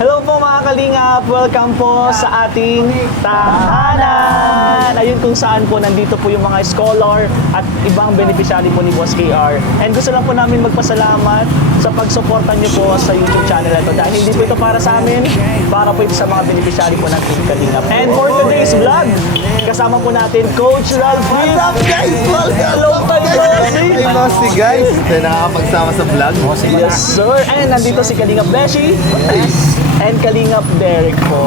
Hello po mga kalingap! Welcome po sa ating tahanan! Ayun kung saan po nandito po yung mga scholar at ibang beneficiary po ni Boss KR. And gusto lang po namin magpasalamat sa pagsuporta niyo po sa YouTube channel na ito dahil hindi po ito para sa amin, para po ito sa mga beneficiary po ng Team Kalingap. And for today's vlog, kasama po natin Coach Ralph. What's up guys? Hello kay Bossy! Hey Bossy guys! Tayo nakakapagsama sa vlog. Yes sir! And nandito si Kalingap Beshi. And Kalingap Derek po.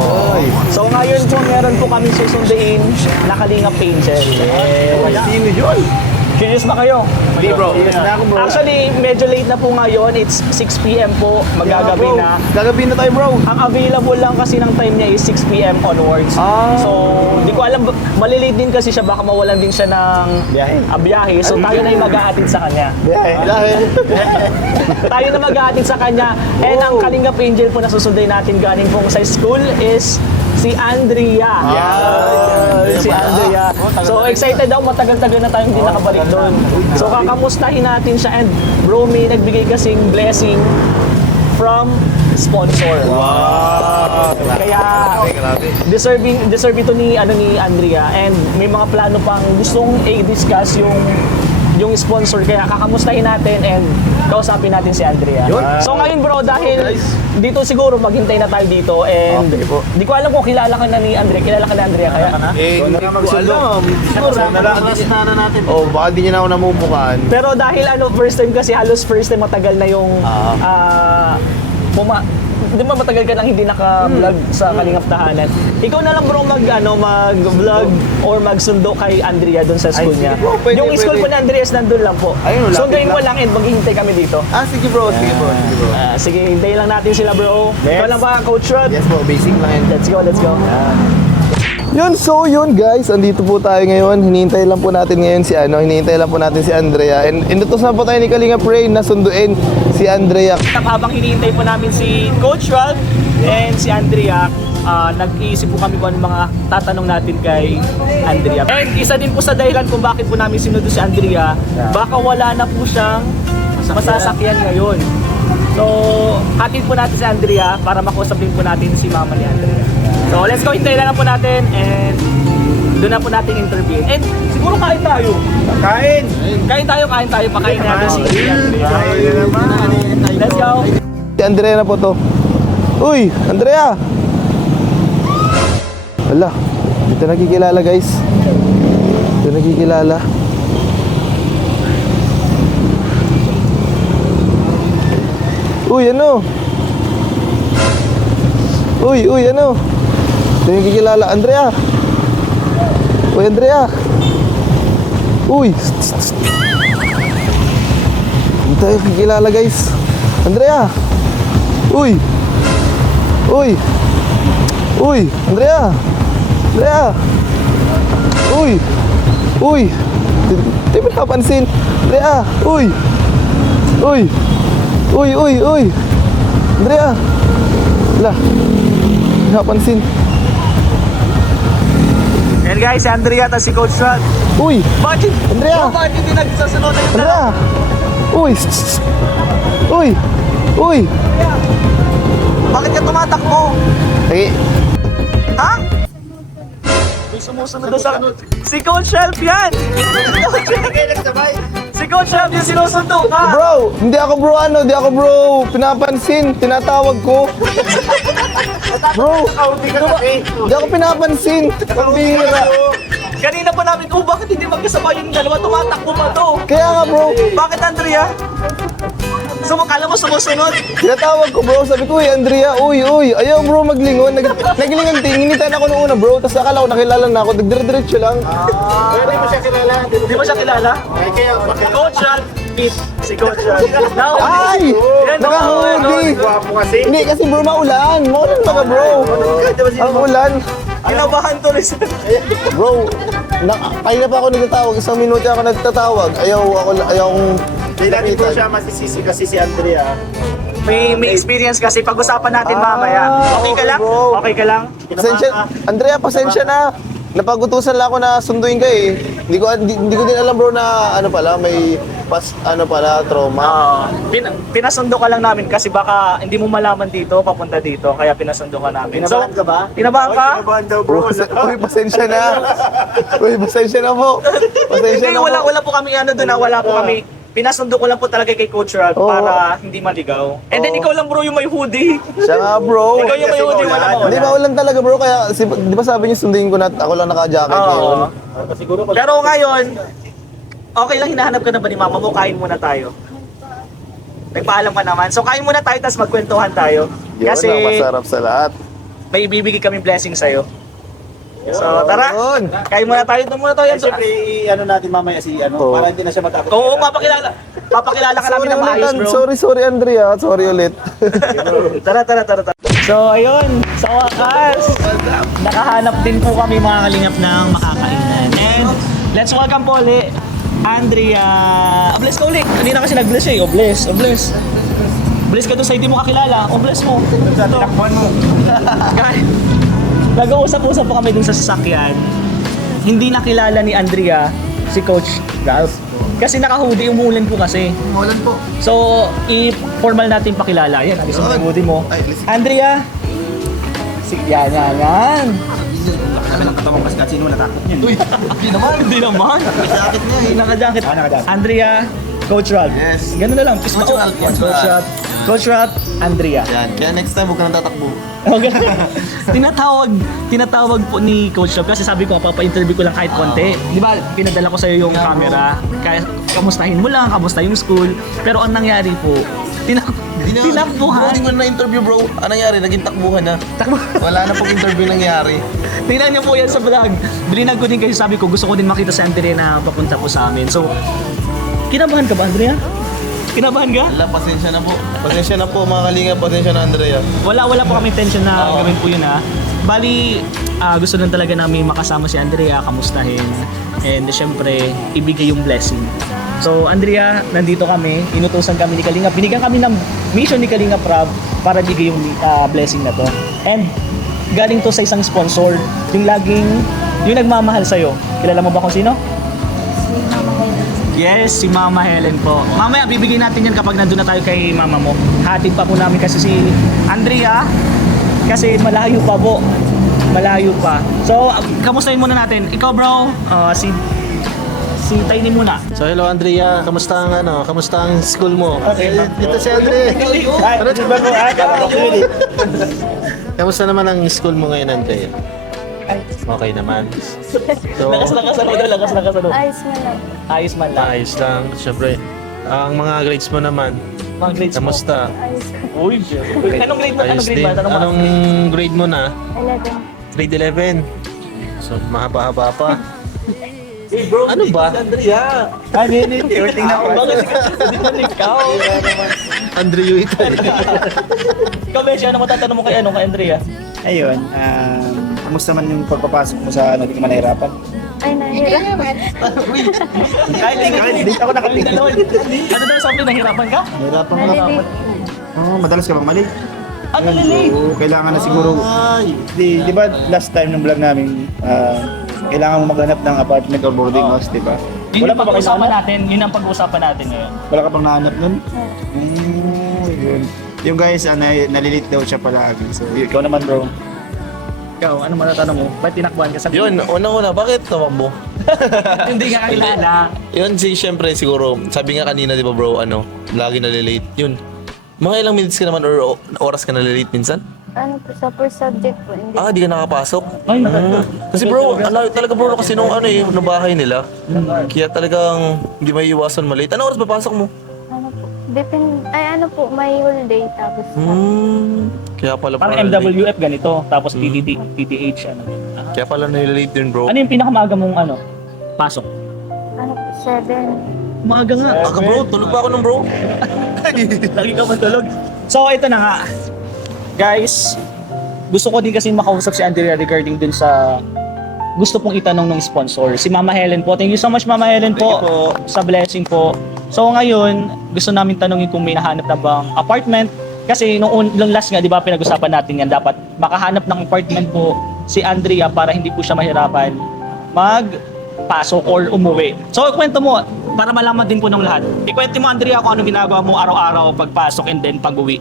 So ngayon po meron po kami susunduin na Kalingap Angel. Sino yun? Curious ba kayo? Hindi bro. Yes na ako bro. Actually, medyo late na po ngayon. It's 6 p.m. po. Magagabi na. Gagabi na tayo bro. Ang available lang kasi ng time niya is 6 p.m. onwards. So, di ko alam, malilate din kasi siya. Baka mawalan din siya ng biyahe. So, tayo na yung mag-aatid sa kanya. Dahil Tayo na mag-aatid sa kanya. And ang Kalingap Angel po na susunduin natin galing pong sa school is si Andrea. Si Andrea. So excited daw, matagal-tagal na tayong hindi nakabalik doon. So kakamustahin natin siya and bro, may nagbigay kasing blessing from sponsor. Kaya deserve ito ni Andrea and may mga plano pang gustong i-discuss yung sponsor, kaya kakamustahin natin and kausapin natin si Andrea. So ngayon bro, dahil dito siguro maghintay na tayo dito and di ko alam kung kilala ka na ni Andrea. Kilala ka na Andrea kaya? hindi ko alam. Siguro na natin. Oh, baka di niya na ako namumukaan. Pero dahil first time kasi, halos first time, matagal na yung di ba matagal ka nang hindi naka-vlog sa Kalingap Tahanan. Ikaw na lang bro mag-vlog or magsundo kay Andrea doon sa school niya. Bro, pwede, yung school po ni Andrea is nandun lang po. Ayun, lapit Sunduin mo lang. lang and maghihintay kami dito. Sige bro. Sige, hintayin lang natin sila bro. Ikaw lang ba, Coach Rod? Yes bro, basic lang yan. Let's go. Yun guys, andito po tayo ngayon. Hinihintay lang po natin ngayon si Andrea. And inutos na po tayo ni Kalingap Ray na sunduin si Andrea. Habang hinihintay po namin si Coach Ralph and si Andrea, nag-iisip po kami kung ano mga tatanong natin kay Andrea. And isa din po sa dahilan kung bakit po namin sinundo si Andrea, baka wala na po siyang masasakyan ngayon. So, hatid po natin si Andrea para makausap din po natin si mama ni Andrea. So, let's go. Hintayin lang po natin and doon na po natin interview. And siguro kain tayo. Kain tayo. Pakain natin si Andrea. Let's go. Si Andrea na po to. Uy, Andrea! Wala, dito nakikilala guys. Dito nakikilala. Uy, ano? Uy, ano? Dito nakikilala. Andrea! Uy, Andrea! Uy! Dito nakikilala guys. Andrea! Uy! Andrea! Uy! Di ba napansin? Andrea! Uy! Andrea! Wala. Napansin. And guys, si Andrea at si Coach Rod. Uy! Bakit? Andrea! Bakit hindi nagsasunod na yung Andrea! Uy! Bakit ka tumatakbo? Sige. Ha? May sumusunod na sa... Si Coach Ralph yan! Si Coach Ralph yung sinusundo ka! Bro! Hindi ako bro pinapansin. Tinatawag ko. Bro! Hindi ako pinapansin. Pambihira. Kanina pa namin, bakit hindi magkasama yung dalawa? Tumatakbo pa to! Kaya nga bro, Bakit, Andrea? Kala mo sumusunod? tinatawag ko bro, sabi ko, Andrea, uy, ayaw bro maglingon. Naglingon ting, hinitan ako nung una bro, tapos akala ko nakilala na ako, nagdire-diretso lang. Hindi mo siya kilala? Coach Ralph, meet si Coach Ralph. Now, Ay! Nakahuli! Hindi kasi bro, maulan baga bro. Ang ulan. Kinabahan to rin siya. Bro, kanina pa ako nagtatawag, isang minuto ako nagtatawag, ayaw akong Hindi po siya masisisi kasi si Andrea. May experience kasi, pag-usapan natin mamaya. Okay ka lang? bro. Okay ka lang? Pasensya, Andrea, pasensya na. Napagutusan lang ako na sunduin ka eh. Hindi ko din alam bro na ano pala, may trauma. Pinasundo ka lang namin kasi baka hindi mo malaman dito, papunta dito, kaya pinasundo ka namin. Kinabahan ka ba? Kinabahan ka? Kinabahan daw bro. Uy, pasensya na. Uy, pasensya na po. Pasensya Hindi, na po. wala po kami wala po kami. Pinasundo ko lang po talaga kay Coach Ralph Oo. para hindi maligaw. And then ikaw lang bro yung may hoodie. Siya nga, bro. Ikaw yung may hoodie, wala mo. Hindi, maulan talaga, bro. Kaya, di ba sabi niyo sunduin ko na ako lang naka-jacket ngayon? Oo. Siguro Pero ngayon, okay lang, hinahanap ka na ba ni mama mo? Kain muna tayo. Nagpaalam ka naman. So kain muna tayo, tapos magkwentuhan tayo. Yun Kasi ang masarap sa lahat. may ibibigay kaming blessing sa'yo. So tara, Yun. kain muna tayo. Doon muna tayo. Siyempre, ano natin mamaya si Oo. para hindi na siya mag-apit. Oo, papakilala ka namin ng maayos, bro. Sorry, Andrea. Sorry ulit. Tara. So, ayun. Sa wakas, nakahanap din po kami mga kalingap ng makakainan. And let's welcome po ulit Andrea. Bless ka ulit. Kanina kasi nag-bless eh. Bless. Bless ka doon sa hindi mo kakilala. Bless mo. Tinakbuhan mo. Guys, nag-uusap-usap po kami dun sa sasakyan. Hindi nakilala ni Andrea si Coach Ralph. Kasi naka-hoodie, umuulan po kasi. Maulan po. So, i-formal natin pakilala. Yan, alis ang hoodie mo. Ay, listen. Andrea! Yan. Kami ng katawang kasi sino natakot niyan. Uy, hindi naman. Hindi naman. Jacket niya eh. Naka-jacket. Naka-jacket. Andrea, Coach Ralph. Yes. Ganun na lang. Pisma. Coach Ralph, Coach Coach Ralph. Coach Ralph, Andrea. Yan. Kaya next time, huwag ka nang tatakbo. Okay. tinatawag po ni Coach Ralph kasi sabi ko, papa-interview ko lang kahit konti. Di ba, pinadala ko sa'yo yung camera. Kaya kamustahin mo lang, kamusta yung school. Pero ang nangyari po, tinakbuhan. Hindi ko na interview, bro. Anong nangyari? Naging takbuhan na. Wala na pong interview nangyari. Tingnan niyo po yan sa vlog. Bilinag ko din kayo, sabi ko, gusto ko din makita si Andrea na papunta po sa amin. So, kinabahan ka ba, Andrea? Kinabahan ka? Wala, pasensya na po. Pasensya na po, mga kalinga. Pasensya na, Andrea. Wala po kami intention na gawin po yun ha. Bali, gusto lang talaga namin makasama si Andrea, kamustahin. And syempre, ibigay yung blessing. So, Andrea, nandito kami. Inutusan kami ni Kalinga. Binigyan kami ng mission ni Kalinga Prab para bigay yung blessing na to. And galing to sa isang sponsor. Yung nagmamahal sa'yo. Kilala mo ba kung sino? Yes, si Mama Helen po. Mamaya bibigyan natin yan kapag nandun na tayo kay mama mo. Hatid pa po namin kasi si Andrea kasi malayo pa po. Malayo pa. So, kamustahin muna natin. Ikaw bro, si Tiny muna. So hello Andrea, kamusta ang school mo? Okay, Dito si Andrea. Kamusta naman ang school mo ngayon, Andrea? Okay naman. So, Lakas ng kasunod. Ayos mo lang. Ayos man lang. ayos lang. Siyempre, ang mga grades mo naman, Mga grades mo. kamusta? Ayos. Uy, anong grade mo? Ayos din. Ba? Tanong mo. Anong grade mo na? 11. Grade 11. So, mahaba-haba pa. Hey bro, Ano ba? Andrea. Hindi. Tingnan ko. Bakit hindi naman ikaw? Andrea ito. Ikaw, Beshi, ano matatanong mo kay Andrea? Ayun, kamusta man yung pagpapasok mo sa hindi ka man nahirapan? Ay, nahirapan. Kahit hindi ako nakatingin. Ano daw sabi, nahirapan ka? Nahirapan ka? Nalilate. Oo, madalas ka bang mali? Ano nalilate? Oo, kailangan na siguro. Di ba last time ng vlog namin, kailangan mo maghanap ng apartment or boarding house, di ba? Yun Wala ang pa ba kayo pag-uusapan nahanap? natin. Yun ang pag-uusapan natin ngayon. Wala ka pang nahanap nun? Yun. Yung guys, nalilate daw siya palagi. So, ikaw naman bro. Ikaw, ano matatanong mo? Ba't tinakbuhan ka? Sabi Yun, unang-una, bakit tumakbo? Hindi ka kilala. Yun, syempre, siguro, sabi nga kanina, di ba bro, lagi nalilate. Yun, mga ilang minutes ka naman or oras ka nalilate minsan? Ano po, sa first subject po. Hindi. Di ka nakapasok. Ay, Kasi bro, alayo talaga bro kasi nung nung bahay nila. Kaya talagang hindi may iwasan malate. Ano oras ba pasok mo? Ano po. Ano po, may holiday tapos. Kaya pala parang MWF ganito, tapos TTH, ano. Kaya pala nalilate din bro. Ano yung pinakamaaga mong pasok? Ano po, 7. Maaga nga. Aga bro, tulog pa ako nung bro. Lagi ka matulog. So, ito na nga. Guys, gusto ko din kasi makausap si Andrea regarding dun sa gusto pong itanong ng sponsor. Si Mama Helen po. Thank you so much, Mama Helen po, sa blessing po. So, ngayon, gusto namin tanongin kung may nahanap na bang apartment. Kasi nung last nga, di ba, pinag-usapan natin yan, dapat makahanap ng apartment po si Andrea para hindi po siya mahirapan pasok or umuwi. So, kwento mo, para malaman din po ng lahat. Ikwento mo, Andrea, kung ano ginagawa mo araw-araw pagpasok and then pag-uwi.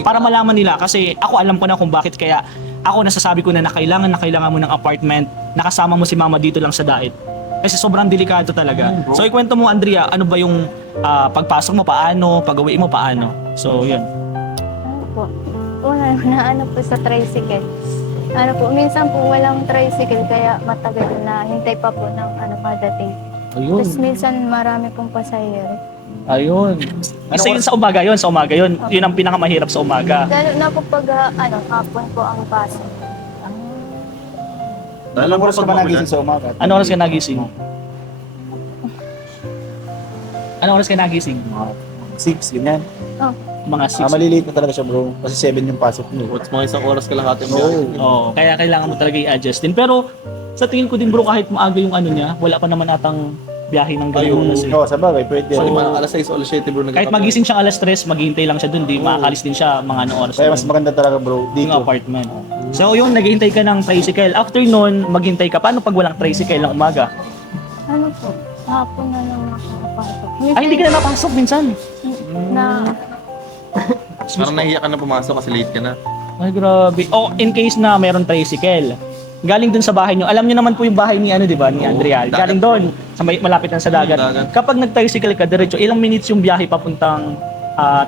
Para malaman nila, kasi ako alam ko na kung bakit kaya ako nasasabi ko na kailangan mo ng apartment, nakasama mo si mama dito lang sa Dait. Kasi sobrang delikado talaga. So, ikwento mo, Andrea, ano ba yung pagpasok mo, paano, pag-uwi mo, paano? So, yun. Ano po? Una, ano po sa tricycle. Ano po, minsan po walang tricycle kaya matagal na hintay pa po ng padating. Ayun. Tapos minsan marami pong pasahero. Ayun. Isa yun sa umaga yun, Yun ang pinakamahirap sa umaga. Lalo na po pag hapon po ang pasok. Anong oras ka ba nagising sa umaga? Ano oras ka nagising? Ano oras ka nagising? 6, ganyan. Oh, Mga 6. Maliliit na talaga siya bro. Kasi 7 yung pasok niyo. What's mga isang oras ka lang ating Oo, kaya kailangan mo talaga i-adjust din. Pero sa tingin ko din bro, kahit maaga yung ano niya, wala pa naman atang biyahe ng ganun oras eh. Oo, sa bagay, pwede. So, alas 6 o alas 7 bro. Kahit magising siyang alas 3, maghihintay lang siya dun, di makakalis din siya mga anong oras. Kaya na mas yun. maganda talaga bro, Yung dito. apartment. So yun, naghihintay ka ng tricycle. After nun, maghintay ka. Paano pag walang tricycle ng umaga? ano po, hapon na lang nakakapasok. Ay, hindi ka na napasok minsan. Na, Parang nahiya ka na pumasok kasi late ka na. Ay, grabe. Oh, in case na meron tricycle. Galing dun sa bahay nyo. Alam nyo naman po yung bahay ni di ba, ni Andrea. Galing doon, sa malapit lang sa dagat. Dagat. Kapag nag-tricycle ka diretso, ilang minutes yung biyahe papuntang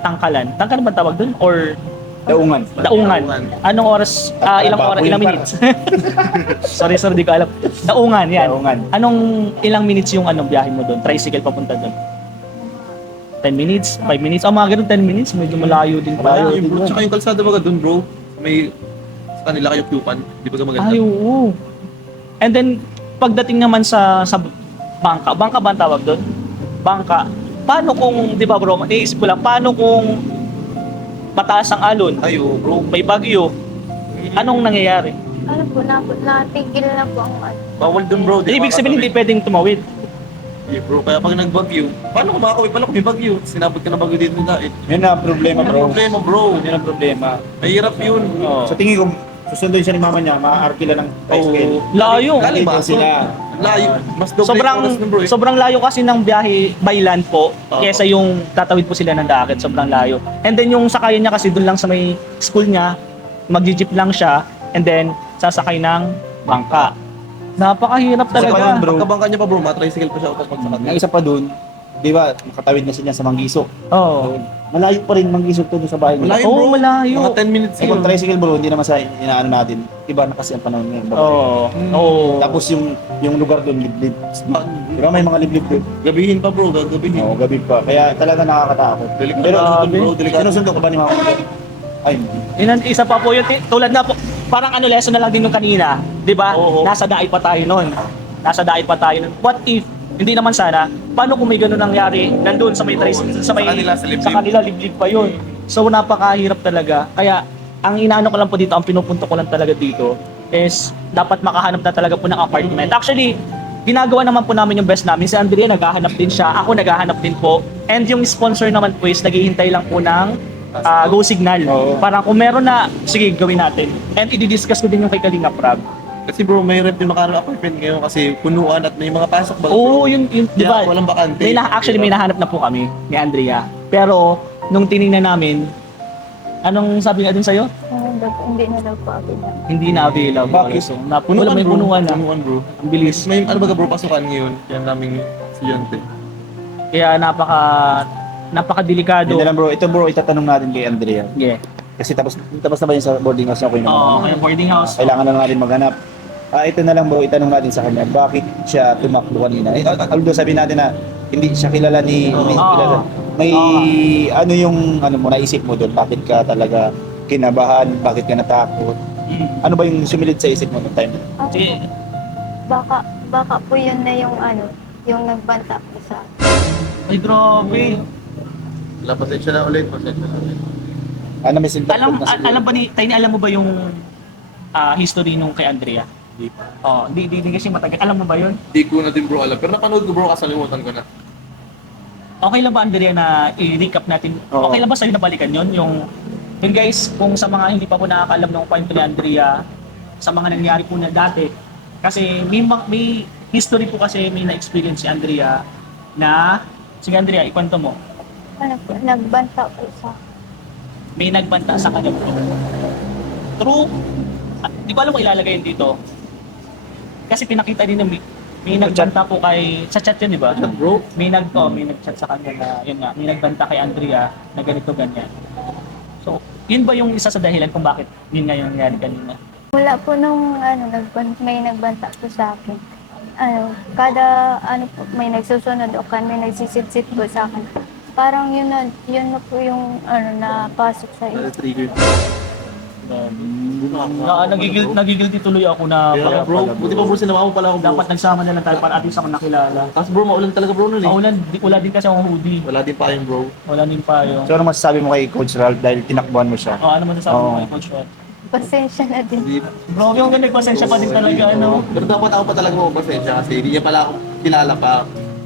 Tangkalan? Tangkalan ba tawag dun? Or Daungan. Daungan? Anong oras? Ilang oras? Ilang minutes? sorry, di ko alam. Daungan, yan. Daungan. Anong ilang minutes yung biyahe mo doon? Tricycle papunta doon? 10 minutes? 5 minutes? Oh, mga ganun 10 minutes. Medyo malayo din pala. Malayo. Yung bro, tsaka yung kalsada baga dun bro. May sa kanila kayo Q-pan. Di ba maganda? Ay, oo. And then, pagdating naman sa bangka ba ang tawag doon? Bangka. Paano kung, di ba bro, naisip ko lang, paano kung mataas ang alon? Ayo bro. May bagyo. Anong nangyayari? ano po, natigil na po ang Bawal dun bro. Ibig sabihin, hindi pwedeng tumawid. Eh bro, kaya pag nagbagyo, paano kung makakawin? Paano kung may bagyo? Sinabot ka na bagyo dito na. Yun na ang problema Ano bro. problema bro? Yun ang problema. Mahirap yun. Oh. Sa tingin ko, susunduin siya ni mama niya, maaarkila ng tricycle. Layo. Galing ba? Dito sila. Layo. Mas doble Sobrang oras nun bro eh. sobrang layo kasi ng biyahe by land po Oo. kaysa yung tatawid po sila ng dagat, sobrang layo. And then yung sakayan niya kasi doon lang sa may school niya, magji-jeep lang siya and then sasakay ng bangka. Napakahirap Talaga. talaga. Bro. Pagkabangka niya pa bro, matricycle pa siya upang magsakat. Ang isa pa dun, di ba, makatawid na siya sa Manggisok. Oo. Malayo pa rin Manggisok to dun sa bahay nila. Malayo Oo, bro. malayo. Mga 10 minutes Eh, kung yun. tricycle bro, hindi naman sa inaano natin. Iba na kasi ang panahon ngayon. bro. Oo. Oo. Tapos yung lugar doon, liblib. Di ba may mga liblib doon? Gabihin pa bro, gagabihin. Oo, gabi pa. Kaya talaga nakakatakot. Delikado Pero dun, bro, delikado. sinusundo ka ba ni mama mo? Ay, hindi. Isa pa po yun, tulad na po, parang lesson na lang din yung kanina, di ba? Oo. Nasa daig pa tayo nun. What if, hindi naman sana, paano kung may ganun nangyari, nandun sa may tricycle, sa kanila, sa liblib. sa kanila, liblib pa yun. So, napakahirap talaga. Kaya, ang inaano ko lang po dito, ang pinupunto ko lang talaga dito, is dapat makahanap na talaga po ng apartment. Actually, ginagawa naman po namin yung best namin. Si Andrea, naghahanap din siya. Ako, naghahanap din po. And yung sponsor naman po is naghihintay lang po ng go signal. Oo. Parang kung meron na, sige, gawin natin. And i-discuss ko din yung kay Kalinga Prab. Kasi bro, may rep din makaroon apartment ngayon kasi punuan at may mga pasok ba? Oo, yun, di ba? Walang bakante. Actually, may nahanap na po kami ni Andrea. Pero, nung tinignan namin, anong sabi nga din sa'yo? Hindi na daw po ako na. Hindi na available. Bakit? So, wala may bro. punuan na. Punuan bro. Ang bilis. May ano ba bro, pasukan ngayon? Yan daming estudyante. Kaya napaka-delikado. Hindi lang bro, ito bro, itatanong natin kay Andrea. Yeah. Kasi tapos na ba yun sa boarding house niya ko yun? Oo, kaya boarding house. Kailangan na natin maghanap. Ito na lang bro, itanong natin sa kanya, bakit siya tumakbo kanina? Although sabihin natin na hindi siya kilala ni... May ano yung mo, naisip mo doon? Bakit ka talaga kinabahan? Bakit ka natakot? Ano ba yung sumilid sa isip mo noong time? Sige. Baka po yun na yung yung nagbanta po sa Ay, grabe. Wala, pasensya na ulit. Ano may sintak Alam ba ni Tiny, alam mo ba yung history nung kay Andrea? Hindi pa. Oh, hindi kasi matagal. Alam mo ba yun? Di ko na din bro alam. Pero napanood ko bro, kasalimutan ko na. Okay lang ba, Andrea, na i-recap natin? Oo. Okay lang ba sa'yo na balikan yun? Yung guys, kung sa mga hindi pa po nakakalam ng kwento ni Andrea, sa mga nangyari po na dati, kasi may history po kasi may na-experience si Andrea na, sige Andrea, ikwento mo. Ano po, nagbanta po sa May nagbanta sa kanya bro. True. Di ko alam kung ilalagay yun dito. Kasi pinakita din na may nagbanta po kay, sa chat yun di ba? Bro, May nag-chat sa kanya na, yun nga, may nagbanta kay Andrea na ganito ganyan. So, yun ba yung isa sa dahilan kung bakit yun nga yung nangyari kanina? Mula po nung may nagbanta po sa akin. Kada po, may nagsusunod o may nagsisit-sit po sa akin. Parang yun na po yung napasok sa iyo. trigger. Nagigilty tuloy ako na Yeah, bro, buti pa bro, sinama mo pala ako bro. dapat nagsama na lang tayo para at least ako nakilala. Tapos bro, maulan talaga bro nun eh. Wala din kasi akong hoodie. Wala din pa yun bro. Wala din pa yung... So ano masasabi mo kay Coach Ralph dahil tinakbuhan mo siya? ano man sasabi mo Oo. kay Coach Rod? Pasensya na din. Bro, yung ganun, pasensya pa din talaga, ano? Pero dapat ako pa talaga magpasensya kasi hindi niya pala ako kilala pa.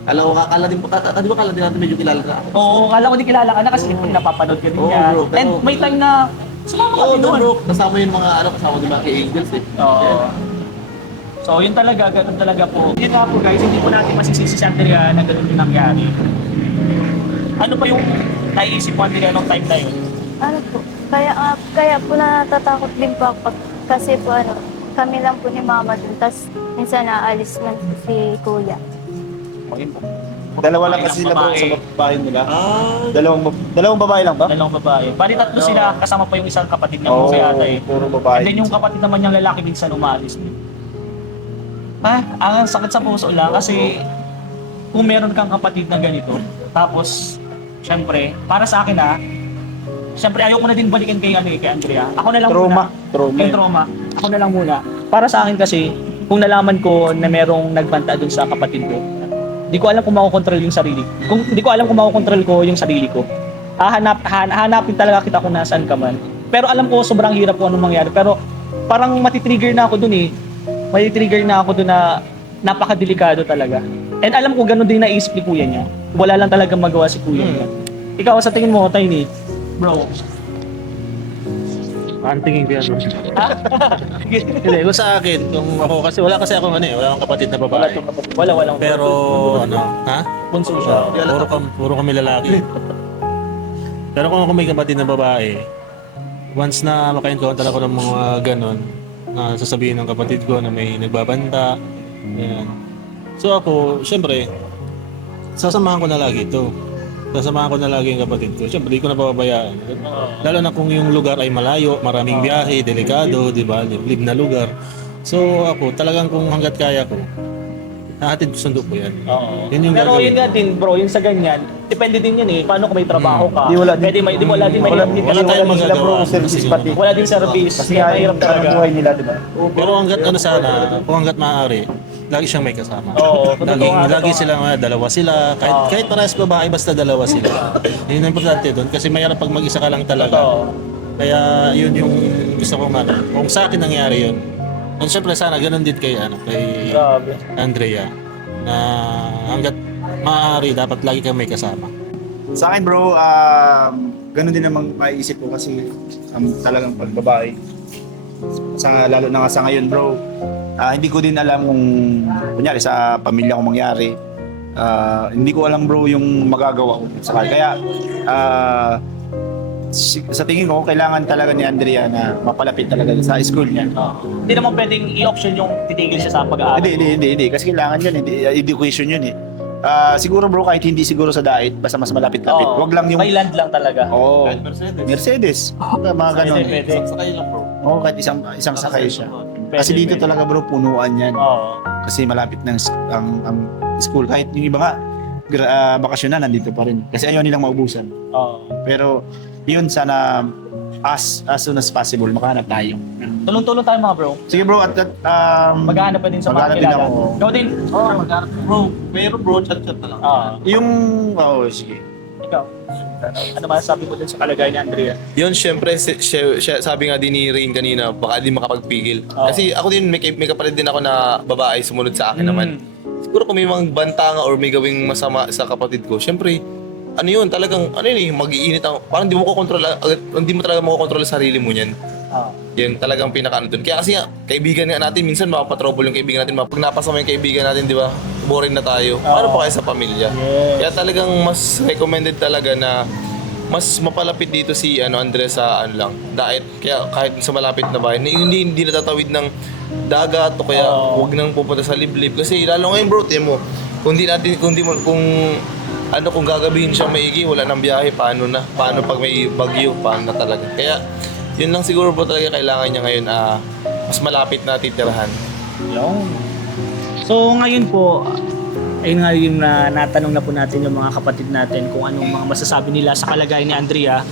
Kala din natin medyo kilala ka. Oo, kala ko di kilala ka na kasi napapanood ka din Oo, niya. bro, pero- And may time na sumama ka Oo, din doon. bro. Kasama yung mga kasama di ba kay Angels eh. Oo. So, yun talaga, ganun talaga po. Yun nga po guys, hindi po natin masisisi si Andrea na ganun yung nangyari. Ano pa yung naiisip mo Andrea nung time na yun? Ano po, kaya po natatakot din po ako kasi po kami lang po ni mama dun. Tapos minsan naalis man po si kuya. Dalawa lang kasi sila bro sa bahay nila. Dalawang babae lang ba? Dalawang babae. Bali tatlo sila, kasama pa yung isang kapatid niya Oo, kung ata eh. puro babae. And then yung kapatid naman niyang lalaki minsan umalis din. Ang sakit sa puso lang kasi kung meron kang kapatid na ganito, tapos, syempre, para sa akin syempre ayaw ko na din balikan kay Andrea. Ako na lang muna. Yung trauma. Ako na lang muna. Para sa akin kasi, kung nalaman ko na merong nagbanta dun sa kapatid ko, di ko alam kung makokontrol yung sarili. Di ko alam kung makokontrol ko yung sarili ko. Hanapin talaga kita kung nasaan ka man. Pero alam ko sobrang hirap kung anong mangyari. Pero parang matitrigger na ako dun eh. Matitrigger na ako dun na napakadelikado talaga. And alam ko ganun din naisip ni kuya niya. Wala lang talaga magawa si kuya niya. Ikaw sa tingin mo, Tiny, bro. Ang tingin ko yan bro. Hindi, kung sa akin, kung ako kasi wala akong wala akong kapatid na babae. Walang. Pero bunso siya. Puro kami lalaki. Pero kung ako may kapatid na babae, once na maka-encounter ako ng mga ganon, na sasabihin ng kapatid ko na may nagbabanta, yan. So ako, syempre, sasamahan ko na lagi ito. Sasamahan ko na lagi yung kapatid ko. Syempre, di ko na pababayaan. Lalo na kung yung lugar ay malayo, maraming biyahe, delikado, di ba? Liblib na lugar. So ako, talagang kung hanggat kaya ko, nahatid ko sundo ko yan. Oo. Yun yung Pero gagawin yun nga din bro, yung sa ganyan, depende din yun eh. Paano kung may trabaho ka? Di, wala din. Pwede wala din wala tayong sila bro magagawa. service Kasi pati. Wala din service. Kasi Kaya ayaw mahirap talaga. buhay nila, di ba? Pero hanggat sana, kung hanggat maaari, lagi siyang may kasama. Oo, totoo nga, Lagi totoo silang dalawa sila. Kahit parehas babae, basta dalawa sila. Yun ang importante doon. Kasi mahirap pag mag-isa ka lang talaga. Oo. Kaya yun yung gusto kong kung sa akin nangyari yun. And syempre sana ganun din kay Grabe. Andrea. Na hanggat maaari, dapat lagi kang may kasama. Sa akin bro, ganun din namang maiisip ko kasi talagang pagbabae. Lalo na nga sa ngayon bro, hindi ko din alam kung kunyari sa pamilya ko mangyari. Hindi ko alam bro yung magagawa ko sa kanya. Kaya sa tingin ko, kailangan talaga ni Andrea na mapalapit talaga sa school niya. Hindi naman pwedeng i-option yung titigil siya sa pag-aaral. Hindi. Kasi kailangan yun, education yun eh. Siguro bro, kahit hindi siguro sa diet, basta mas malapit-lapit. Oo. Wag lang yung... May land lang talaga. Oo. Mercedes. Mercedes. Mga ganun. Pwede. Sakay lang bro. Oo, kahit isang sakay siya. Pwede, Kasi dito pwede. talaga bro, punuan yan. Oo. Kasi malapit ng ang school. Kahit yung iba nga, bakasyon na, nandito pa rin. Kasi ayaw nilang maubusan. Oo. Pero yun, sana as soon as possible, makahanap tayo. Tulong-tulong tayo mga bro. Sige bro, at Maghahanap pa din sa mga Maghahanap din kilala. ako. Ikaw din. Maghanap bro. Pero bro, chat-chat na lang. yung... sige. Ikaw. Ano masasabi mo din sa kalagayan ni Andrea? Yun, syempre, sabi nga din ni Rain kanina, baka di makapagpigil. Oo. Kasi ako din, may kapatid din ako na babae, sumunod sa akin naman. Siguro kung may mga banta nga or may gawing masama sa kapatid ko, syempre, ano yun, talagang, mag-iinit ang, parang hindi mo talaga makokontrol sa sarili mo niyan. Yun talagang pinakaano dun. Kaya kasi nga, kaibigan nga natin, minsan makapatrouble yung kaibigan natin. Pag napasama yung kaibigan natin, di ba? Boring na tayo. Paano pa kayo sa pamilya? Yes. Kaya talagang mas recommended talaga na mas mapalapit dito si Andres sa lang, diet. Kaya kahit sa malapit na bahay, hindi natatawid ng dagat o kaya huwag nang pupunta sa liblib. Kasi lalo ngayon bro, tiyan mo, kung gagabihin siya maigi, wala nang biyahe, paano na? Paano pag may bagyo? Paano na talaga? Kaya, yun lang siguro bro talaga kailangan niya ngayon, mas malapit na titirahan. Yung. So ngayon po, ayun nga yung natanong na po natin yung mga kapatid natin kung anong mga masasabi nila sa kalagayan ni Andrea.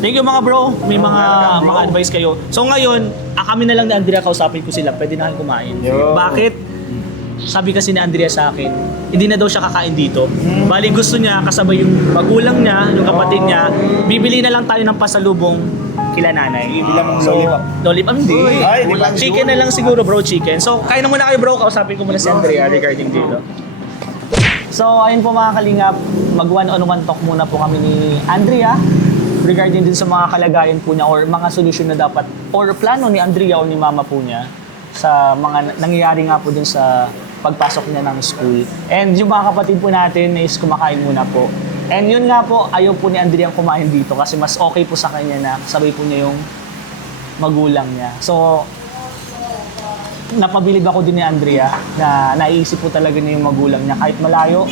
Thank you mga bro, may mga advice kayo. So ngayon, kami na lang ni Andrea kausapin ko sila, pwede na kayong kumain. Bakit? Sabi kasi ni Andrea sa akin, hindi na daw siya kakain dito. Bali gusto niya kasabay yung magulang niya, yung kapatid niya, bibili na lang tayo ng pasalubong kila nanay. Bilang mong lollipop. Lollipop? Hindi. Ay, di ba? Chicken na lang siguro bro, chicken. So kain na muna kayo bro, kausapin ko muna si Andrea regarding dito. So ayun po mga kalingap, mag one-on-one talk muna po kami ni Andrea regarding din sa mga kalagayan po niya or mga solusyon na dapat or plano ni Andrea o ni mama po niya sa mga nangyayari nga po din sa pagpasok niya ng school. And yung mga kapatid po natin is kumakain muna po. And yun nga po, ayaw po ni Andrea kumain dito kasi mas okay po sa kanya na sabay po niya yung magulang niya. So, napabilib ako din ni Andrea na naiisip po talaga niya yung magulang niya kahit malayo.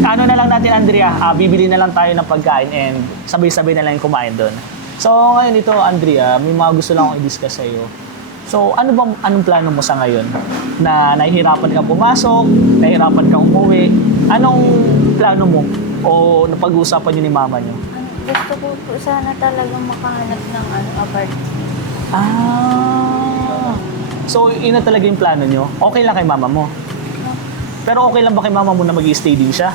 Ano na lang natin Andrea, bibili na lang tayo ng pagkain and sabay-sabay na lang yung kumain doon. So ngayon ito Andrea, may mga gusto lang akong i-discuss sa iyo. So anong plano mo sa ngayon? Na nahihirapan kang pumasok, nahihirapan kang umuwi, anong plano mo? O napag-uusapan niyo ni mama niyo? Gusto ko po sana talagang makahanap ng apartment. So yun na talaga yung plano niyo? Okay lang kay mama mo? Pero okay lang ba kay mama mo na mag-i-stay din siya?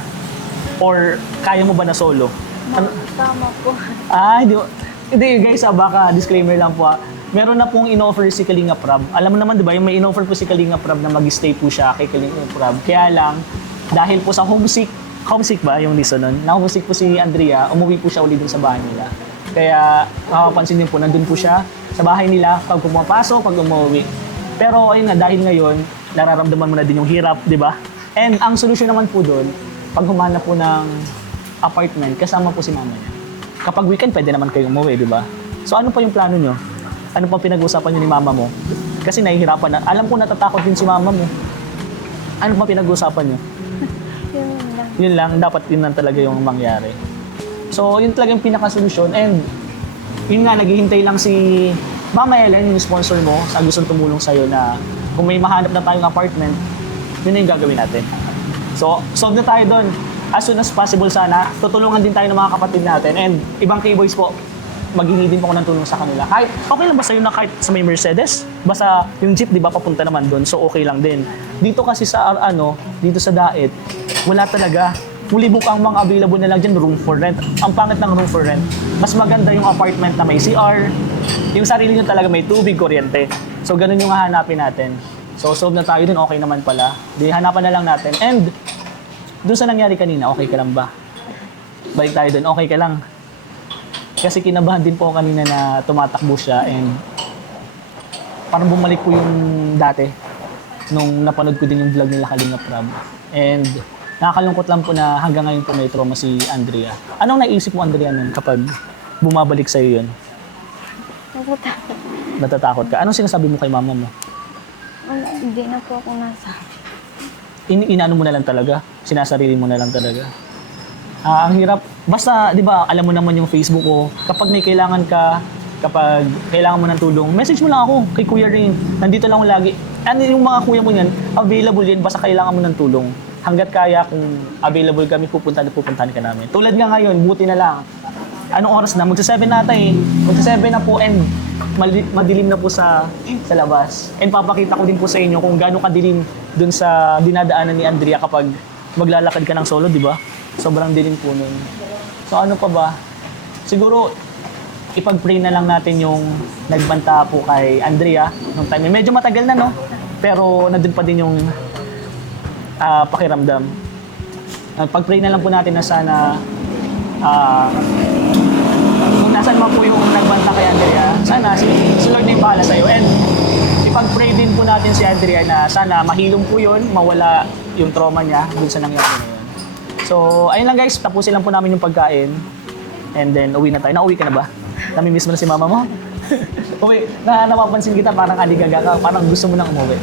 Or kaya mo ba na solo? Tama po. Hindi guys, baka disclaimer lang po. Meron na pong in-offer si Kalinga Prab. Alam mo naman 'di ba, yung may in-offer po si Kalinga Prab na mag-stay po siya kay Kalinga Prab. Kaya lang dahil po sa homesick ba yung reason nun? Na-homesick po si Andrea, umuwi po siya ulit dun sa bahay nila. Kaya makapansin din po, nandun po siya sa bahay nila pag pumapasok, pag umuwi. Pero ayun nga, dahil ngayon, nararamdaman mo na din yung hirap, di ba? And ang solusyon naman po doon, pag humanap po ng apartment, kasama po si mama niya. Kapag weekend, pwede naman kayong umuwi, di ba? So ano pa yung plano nyo? Ano pa pinag-uusapan nyo ni mama mo? Kasi nahihirapan na. Alam ko natatakot din si mama mo. Ano pa pinag-uusapan nyo? Yun lang. Yun lang, dapat yun lang talaga yung mangyari. So yun talaga yung pinaka-solusyon. And yun nga, naghihintay lang si Mama Ellen, yung sponsor mo, sa gustong tumulong sa'yo na kung may mahanap na tayong apartment, yun na yung gagawin natin. So, solve na tayo doon. As soon as possible sana, tutulungan din tayo ng mga kapatid natin. And ibang K-Boys po, maghingi din po ako ng tulong sa kanila. Kahit, okay lang ba sa'yo na kahit sa may Mercedes? Basta yung jeep, di ba, papunta naman doon. So, okay lang din. Dito kasi sa, dito sa Daet, wala talaga. Fully-book ang mga available na lang dyan, room for rent. Ang pangit ng room for rent. Mas maganda yung apartment na may CR. Yung sarili nyo talaga may tubig, kuryente. So, ganun yung hahanapin natin. So, solve na tayo dun, okay naman pala. Di, hanapan na lang natin. And, dun sa nangyari kanina, okay ka lang ba? Balik tayo dun, okay ka lang. Kasi kinabahan din po kanina na tumatakbo siya and parang bumalik po yung dati nung napanood ko din yung vlog nila Kalinga Prab. And nakakalungkot lang po na hanggang ngayon po may trauma si Andrea. Anong naisip mo Andrea nun kapag bumabalik sa'yo yun? Natatakot. Natatakot ka? Anong sinasabi mo kay mama mo? Wala, hindi na po ako nasabi. Inaano mo na lang talaga? Sinasarili mo na lang talaga? Ang hirap. Basta, di ba, alam mo naman yung Facebook ko. Kapag may kailangan ka, kapag kailangan mo ng tulong, message mo lang ako kay Kuya Rain. Nandito lang ako lagi. Ano yung mga kuya mo yan, available yan, basta kailangan mo ng tulong. Hanggat kaya, kung available kami, pupuntahan ka namin. Tulad nga ngayon, buti na lang. Anong oras na? Magsa-7 na tayo. Magsa-7 na po and madilim na po sa labas. And papakita ko din po sa inyo kung gaano kadilim dun sa dinadaanan ni Andrea kapag maglalakad ka ng solo, di ba? Sobrang dilim po nun. So ano pa ba? Siguro, ipag-pray na lang natin yung nagbanta po kay Andrea nung time. Medyo matagal na, no? Pero nandun pa din yung pakiramdam. Pag-pray na lang po natin na sana asan man po yung nagbanta kay Andrea, sana si Lord na yung bahala sa'yo. And ipag-pray din po natin si Andrea na sana mahilom po yun, mawala yung trauma niya dun sa nangyari na yun. So, ayun lang guys, tapusin lang po namin yung pagkain. And then, uwi na tayo. Nauwi ka na ba? Namimiss mo na si mama mo? Uwi, napapansin kita, parang aligaga ka, parang gusto mo nang umuwi.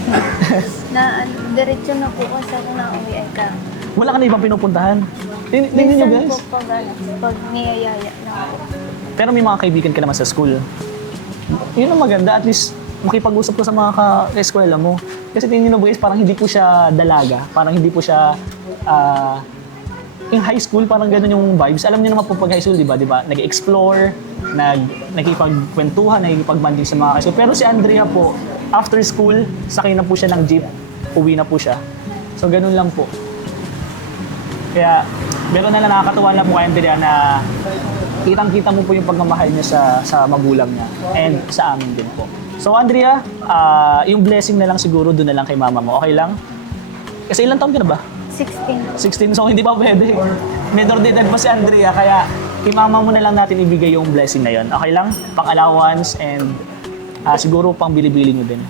Diretso na po kasi ako na uwi ay ka. Wala ka na ibang pinupuntahan. Tingnan nyo guys. po pag niyayaya na ako. Pero may mga kaibigan ka naman sa school. Yun ang maganda, at least makipag-usap ko sa mga ka-eskwela mo. Kasi tingnan nyo guys, parang hindi po siya dalaga. Parang hindi po siya, yung high school, parang gano'n yung vibes. Alam niyo naman po pag high school, di ba? Nag-explore, nakikipagkwentuhan, nakikipag-banding sa mga ka-school. Pero si Andrea po, after school, sakay na po siya ng jeep, uwi na po siya. So, ganun lang po. Kaya, meron na lang nakakatuwa lang po kay Andrea na kitang-kita mo po yung pagmamahal niya sa magulang niya and sa amin din po. So, Andrea, yung blessing na lang siguro doon na lang kay mama mo. Okay lang? Kasi ilang taon ka na ba? 16. 16, so hindi pa pwede. Mentor din pa si Andrea, kaya kay mama mo na lang natin ibigay yung blessing na yon. Okay lang? Pang allowance and siguro pang bili-bili nyo din.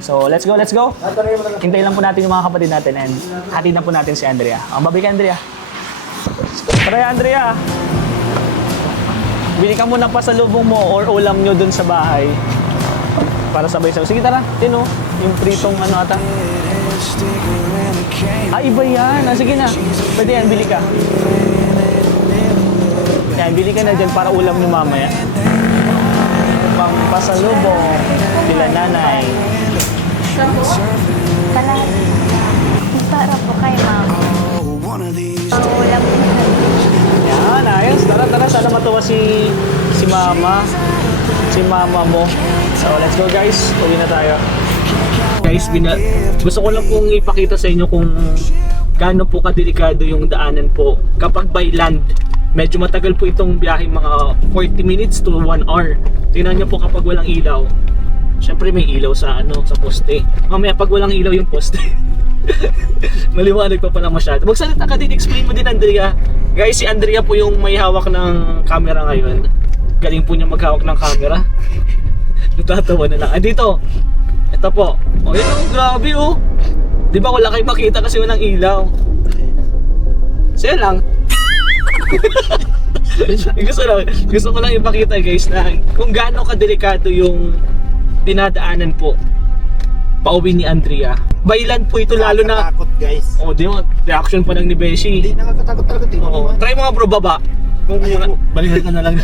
So, let's go, let's go. Hintayin lang po natin yung mga kapatid natin and hatid na po natin si Andrea. Ang babay ka, Andrea. Tara, Andrea. Bili ka muna pa sa lubong mo or ulam nyo dun sa bahay. Para sabay-sabay. Sige, tara. Yun o. Yung pritong ano ata. Iba yan. Sige na. Pwede yan, bili ka. Yan, bili ka na dyan para ulam nyo mamaya. Pampasalubong. Sila nanay. Kalahati. Para po kay mama. Ulam po. Yan, ayos. Tara, tara. Sana matuwa si mama. Si mama mo. So, let's go guys. Uwi na tayo. Guys, gusto ko lang pong ipakita sa inyo kung gaano po kadelikado yung daanan po kapag by land. Medyo matagal po itong biyahe, mga 40 minutes to 1 hour. Tingnan niyo po kapag walang ilaw. Siyempre may ilaw sa sa poste. Mamaya pag walang ilaw yung poste. Maliwanag pa pala masyado. Magsalita ka din, explain mo din, Andrea. Guys, si Andrea po yung may hawak ng camera ngayon. Galing po niya maghawak ng camera. Natatawa na lang. Dito. Ito po. Oh, yun oh, grabe oh. Di ba wala kayong makita kasi walang ilaw? Siya lang. gusto ko lang ipakita guys na kung gaano kadelikado yung dinadaanan po pauwi ni Andrea. Bailan po ito lalo na. Nakakatakot guys. Oh, di mo reaction pa ng ni Beshi. Hindi nakakatakot talaga. Oo. Try mo nga bro, baba. Kung balikan ka na lang.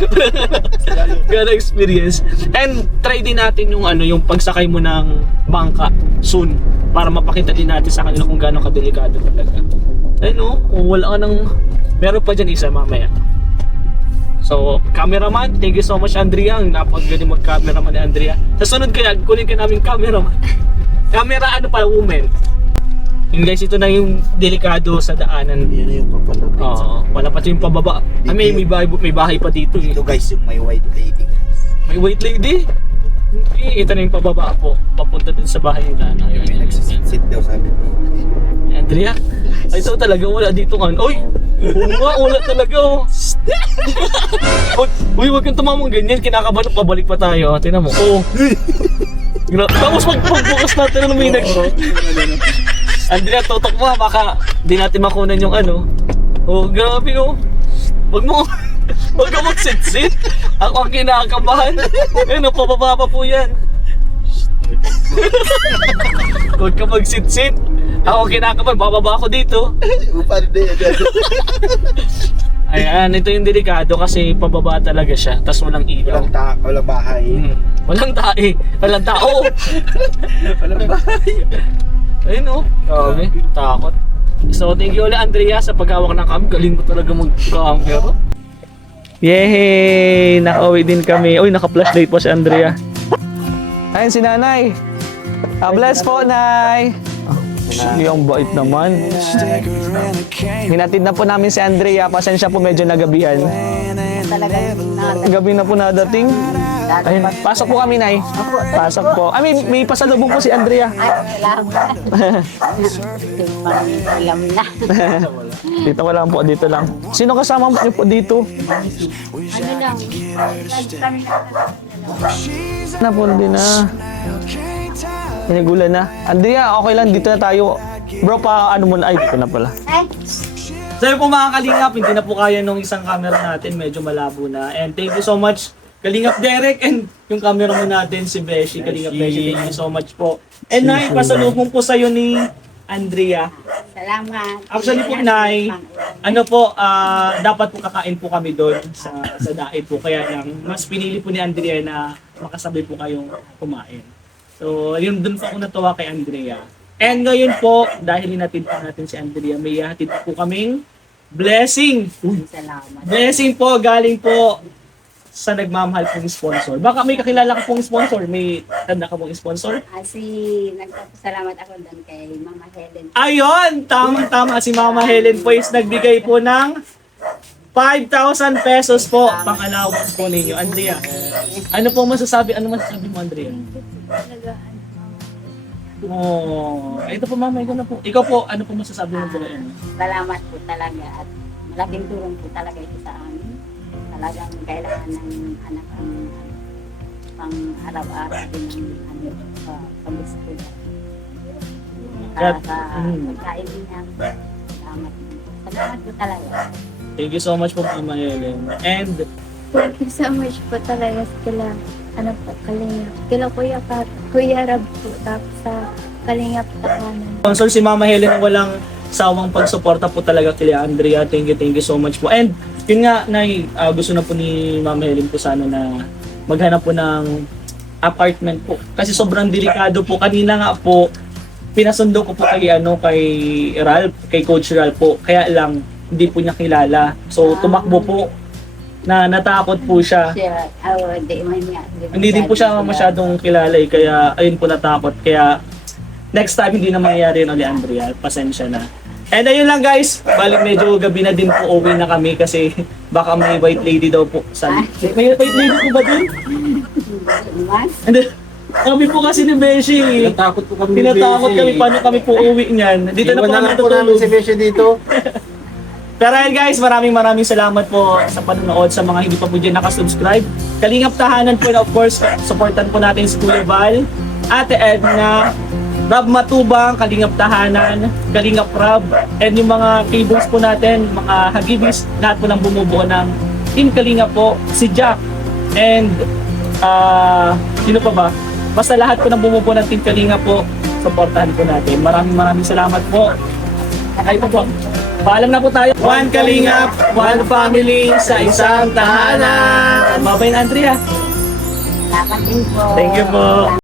Gano'ng experience. And try din natin yung yung pagsakay mo ng bangka soon para mapakita din natin sa kanila kung gaano kadelikado talaga. Ayun wala ka ng meron pa dyan isa mamaya. So, cameraman, thank you so much Andrea. Napagaling mag-cameraman ni Andrea. Sa sunod kaya, kunin ka namin cameraman. Camera pala, woman. Yun guys, ito na yung delikado sa daanan. Yan na yung papalapit. Oo, wala pa yung pababa. May bahay pa dito eh. Ito guys, yung may white lady guys. May white lady? Hindi, ito na yung pababa po. Papunta din sa bahay nila. May nagsisit daw sabi. Andrea, ay ito talaga wala dito kan. Oy! Oo nga, wala talaga oh. Uy, wag kang tumamang ganyan. Kinakabahan, pabalik pa tayo. Tingnan mo. Oh. Tapos magbukas natin ng may Andrea, tutok mo ha, baka di natin makunan yung Oh, grabe oh. Wag ka magsit-sit. Ako ang kinakabahan. Ayun, pababa pa po yan. Huwag ka magsit-sit. Ako ang kinakabahan, bababa ako dito. Ayan, ito yung delikado kasi pababa talaga siya, tas walang ilaw. Walang bahay. Walang tae. Walang tao. Walang bahay. Ayun oh. Grabe, takot. So, thank you ulit Andrea sa paghawak ng cam. Galing mo talaga mag-camera. Yehey! Nakauwi din kami. Uy, naka-flashlight po si Andrea. Ayun si nanay. Bless po, nay. Yung bait naman. Hinatid na po namin si Andrea. Pasensya po medyo nagabihan. Talaga Gabi na po nadating. Ayun, pasok po kami, Nay. Pasok po. May pasalubong po si Andrea. Alam na. Dito wala po, dito lang. Sino kasama niyo po dito? Ano lang, kami Na po, hindi na. Hinigulan na. Andrea, okay lang, dito na tayo. Bro, ano mo na? Ay, dito na pala. So yun po mga Kalingap, hindi na po kaya nung isang camera natin, medyo malabo na. And thank you so much, Kalingap Derek, and yung camera mo natin, si Beshi, Kalingap Beshi, thank you so much po. And Nay, pasalubong po sa'yo ni Andrea. Salamat. Actually po, Nay, ano po, dapat po kakain po kami doon sa daet po. Kaya lang, mas pinili po ni Andrea na makasabay po kayong kumain. So, yun doon po ako natuwa kay Andrea. And ngayon po, dahil hinatid po natin si Andrea, may hatid po kaming blessing. Salamat. Blessing po, galing po sa nagmamahal pong sponsor. Baka may kakilala ka pong sponsor, may tanda ka pong sponsor? Kasi nagpapasalamat ako doon kay Mama Helen. Ayun! Tama-tama si Mama Helen po is nagbigay po ng 5,000 pesos po pang allowance po ninyo. Andrea, ano po masasabi? Ano masasabi mo, Andrea? talaga. Oh, ito po mama, ikaw na po. Ikaw po, ano po masasabi mo po ngayon? Salamat po talaga at malaking tulong po talaga ito sa amin. Talagang kailangan ng anak ang pang araw-araw din ng pag-school. At- Sa pagkain niya. Salamat. Salamat po talaga. Thank you so much po, Mama Helen. And, Thank you so much po talaga sa kila, ano po, Kalingap. Kila Kuya Rab po, tapos sa Kalingap Takanan. sponsor si Mama Helen ang walang sawang pagsuporta po talaga kay Andrea. Thank you so much po. And, yun nga, Nay, gusto na po ni Mama Helen po sana na maghanap po ng apartment po. Kasi sobrang delikado po. Kanina nga po, pinasundo ko po kay Ralph, kay Coach Ralph po. Kaya lang, hindi po niya kilala. So, tumakbo po na natakot po siya. Siya, di man niya. Hindi din po siya masyadong kilala eh, kaya ayun po natakot. Kaya next time hindi na mangyayari yun ulit, Andrea. Pasensya na. And ayun lang guys, balik medyo gabi na din po, uwi na kami kasi baka may white lady daw po. May white lady po ba din? Naman. And kami po kasi ni Beshi. Natakot po kami. Tinatakot kami paano kami po uwi niyan. Dito na po kami natutulog. Beshi dito. Pero ayun guys, maraming salamat po sa panonood. Sa mga hindi pa po dyan nakasubscribe, Kalingap Tahanan po, and of course, supportan po natin si Kuya Val, Ate Edna, Rob Matubang, Kalingap Tahanan, Kalingap Rob, and yung mga cables po natin, mga hagibis, lahat po ng bumubuo ng Team Kalingap po, si Jack, and sino pa ba? Basta lahat po ng bumubuo ng Team Kalingap po, supportahan po natin. Maraming salamat po. Ay po po. Paalam na po tayo. One Kalingap, one family sa isang tahanan. Bye-bye na, Andrea. Salamat din po. Thank you po.